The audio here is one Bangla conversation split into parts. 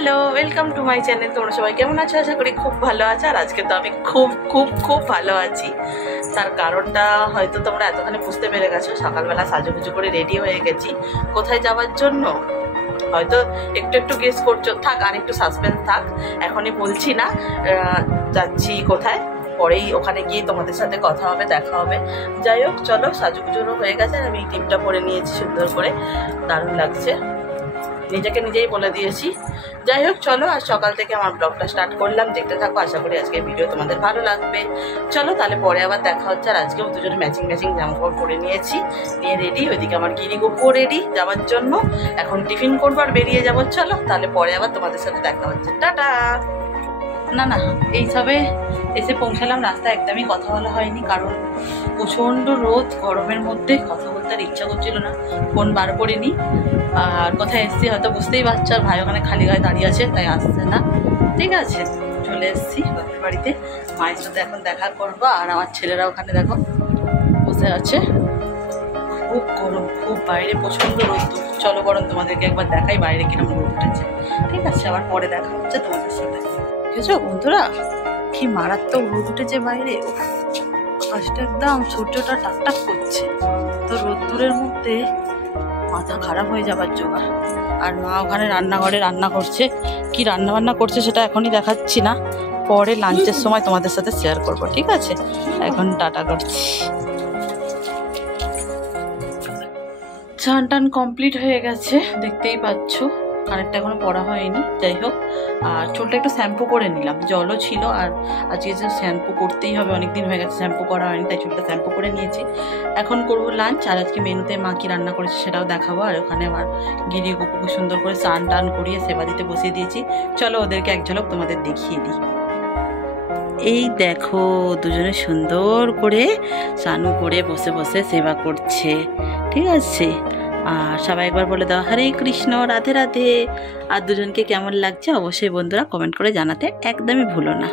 Hello, welcome to my channel. তোমরা সবাই কেমন আছো? আশা করি খুব ভালো আছো। আর আজকে তো আমি খুব খুব খুব ভালো আছি। তার কারণটা হয়তো তোমরা এতখানি বুঝতে পেরে গেছো। সকালবেলা সাজুগুজু করে রেডি হয়ে গেছি কোথায় যাওয়ার জন্য। হয়তো একটু একটু গেস করছো, থাক আর একটু সাসপেন্স থাক, এখনই বলছি না যাচ্ছি কোথায়। পরেই ওখানে গিয়ে তোমাদের সাথে কথা হবে, দেখা হবে। যাই হোক, চলো, সাজুগুজুরও হয়ে গেছে। আর আমি এই টিপটা পরে নিয়েছি সুন্দর করে, দারুণ লাগছে, নিজেকে নিজেই বলে দিয়েছি। যাই হোক, চলো, আর সকাল থেকে আমার ব্লগটা স্টার্ট করলাম, দেখতে থাকো। আশা করি আজকের ভিডিও তোমাদের ভালো লাগবে। চলো তাহলে পরে আবার দেখা হচ্ছে। আর আজকেও দুজনে ম্যাচিং জামাকাপড় পরে নিয়েছি, নিয়ে রেডি। ওইদিকে আমার গিরিগুপুও রেডি যাওয়ার জন্য। এখন টিফিন করবো আর বেরিয়ে যাবো। চলো তাহলে পরে আবার তোমাদের সাথে দেখা হচ্ছে। টাটা। না না, এইসবে এসে পৌঁছালাম, রাস্তায় একদমই কথা বলা হয়নি, কারণ প্রচণ্ড রোদ, গরমের মধ্যে কথা বলতে আর ইচ্ছা করছিল না, ফোন বার করিনি। আর কোথায় এসছি হয়তো বুঝতেই পারছো। আর ভাই ওখানে খালি গায়ে দাঁড়িয়ে আছে, তাই আসছে না। ঠিক আছে, চলে এসেছি বাপের বাড়িতে, মায়ের সাথে এখন দেখা করবো। আর আমার ছেলেরা ওখানে দেখো বসে আছে। খুব গরম, খুব বাইরে প্রচণ্ড রোদ। চলো বরং তোমাদেরকে একবার দেখাই বাইরে কিরকম রোদ উঠেছে। ঠিক আছে, আবার পরে দেখা হচ্ছে তোমাদের সাথে। বুঝেছো বন্ধুরা, কি মারাত্মক রোদ উঠেছে বাইরে। আকাশটা একদম, সূর্যটা টাকটাক করছে। তো রোদ্দুরের মধ্যে মাথা খারাপ হয়ে যাবার জোগাড়। আর মা ওখানে রান্নাঘরে রান্না করছে। কি রান্না বান্না করছে সেটা এখনই দেখাচ্ছি না, পরে লাঞ্চের সময় তোমাদের সাথে শেয়ার করব। ঠিক আছে, এখন টাটা করছি। স্নান টান কমপ্লিট হয়ে গেছে, দেখতেই পাচ্ছ। কানেরটা এখনো পড়া হয়নি। যাই হোক, আর চুলটা একটু শ্যাম্পু করে নিলাম, জলও ছিল। আর আজকে যে শ্যাম্পু করতেই হবে, অনেকদিন হয়ে গেছে শ্যাম্পু করা হয়নি, তাই চুলটা শ্যাম্পু করে নিয়েছি। এখন করব লাঞ্চ। আর আজকে মেনুতে মা কি রান্না করেছে সেটাও দেখাবো। আর ওখানে আমার গিরি গুপুকে সুন্দর করে স্নান টান করিয়ে সেবা দিতে বসিয়ে দিয়েছি। চলো ওদেরকে এক ঝলক তোমাদের দেখিয়ে দিই। এই দেখো, দুজনে সুন্দর করে স্নানু করে বসে বসে সেবা করছে। ঠিক আছে, আর সবাই একবার বলে দাও হরে কৃষ্ণ, রাধে রাধে। আর দুজনকে কেমন লাগছে অবশ্যই বন্ধুরা কমেন্ট করে জানাতে একদমই ভুলো না।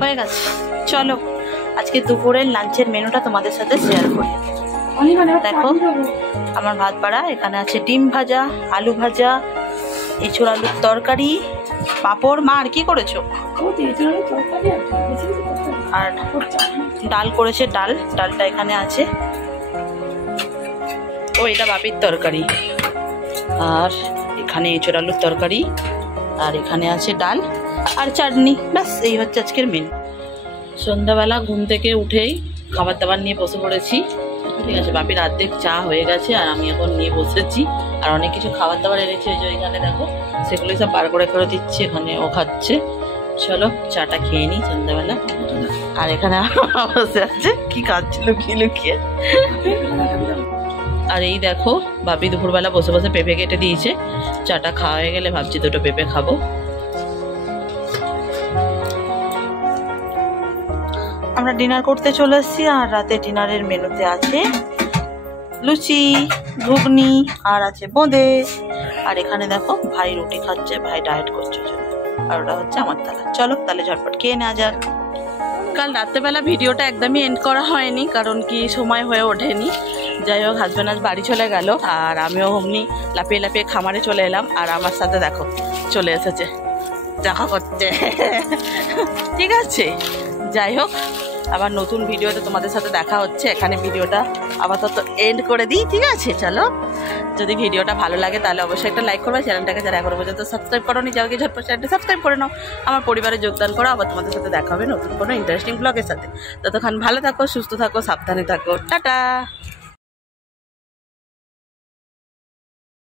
হয়ে গেছে, চলো আজকে দুপুরের লাঞ্চের মেনুটা তোমাদের সাথে শেয়ার করি। দেখো, আমার ভাত বাড়া, এখানে আছে ডিম ভাজা, আলু ভাজা, এঁচোড় আলুর তরকারি, পাঁপড়। মা আর কি করেছো? আর ডাল করেছে, ডালটা এখানে আছে। ও, এটা বাপির তরকারি। আর এখানে এঁচোড় আলুর তরকারি, আর এখানে আছে ডাল আর চাটনি। ব্যাস, এই হচ্ছে আজকের মেনু। সন্ধ্যাবেলা ঘুম থেকে উঠেই খাবার দাবার নিয়ে বসে পড়েছি। ঠিক আছে, বাপির অর্ধেক চা হয়ে গেছে, আর আমি এখন নিয়ে বসেছি। আর অনেক কিছু খাবার দাবার এনেছি, ওই যে ওইখানে দেখো, সেগুলোই সব বার করে করে দিচ্ছি, এখানে ও খাচ্ছে। চলো চাটা খেয়ে নিই সন্ধ্যাবেলা। আর এখানে বসে আছে, কি খাচ্ছিল লুকিয়ে। আর এই দেখো, বাপি দুপুরবেলা বসে বসে পেঁপে কেটে দিয়েছে। চাটা খাওয়া হয়ে গেলে ভাবছি দুটো পেঁপে খাবো। আমরা ডিনার করতে চলে এসেছি। আর রাতে ডিনারের মেনুতে আছে লুচি, ঘুগনি, আর আছে বোঁদে। আর এখানে দেখো ভাই রুটি খাচ্ছে, ভাই ডায়েট করছে। আর ওটা হচ্ছে আমার থালা। চলো তাহলে ঝটপট খেয়ে নেওয়া যাক। কাল রাত্রেবেলা ভিডিওটা একদমই এন্ড করা হয়নি, কারণ কি সময় হয়ে ওঠেনি। যাই হোক, হাজব্যান্ড আজ বাড়ি চলে গেল, আর আমিও অমনি লাপিয়ে লাপিয়ে খামারে চলে এলাম। আর আমার সাথে দেখো চলে এসেছে দেখা করতে। ঠিক আছে, যাই হোক, আবার নতুন ভিডিওতে তোমাদের সাথে দেখা হচ্ছে। এখানে ভিডিওটা আপাতত এন্ড করে দিই। ঠিক আছে, চলো, যদি ভিডিওটা ভালো লাগে তাহলে অবশ্যই একটা লাইক করবে। চ্যানেলটাকে যারা এখনো পর্যন্ত সাবস্ক্রাইব করোনি, যাওয়াকে ঝটপট চ্যানেলটা সাবস্ক্রাইব করে নাও। আমার পরিবারে যোগদান করো। আবার তোমাদের সাথে দেখা হবে নতুন কোনো ইন্টারেস্টিং ব্লগের সাথে। ততক্ষণ ভালো থাকো, সুস্থ থাকো, সাবধানে থাকো। টাটা।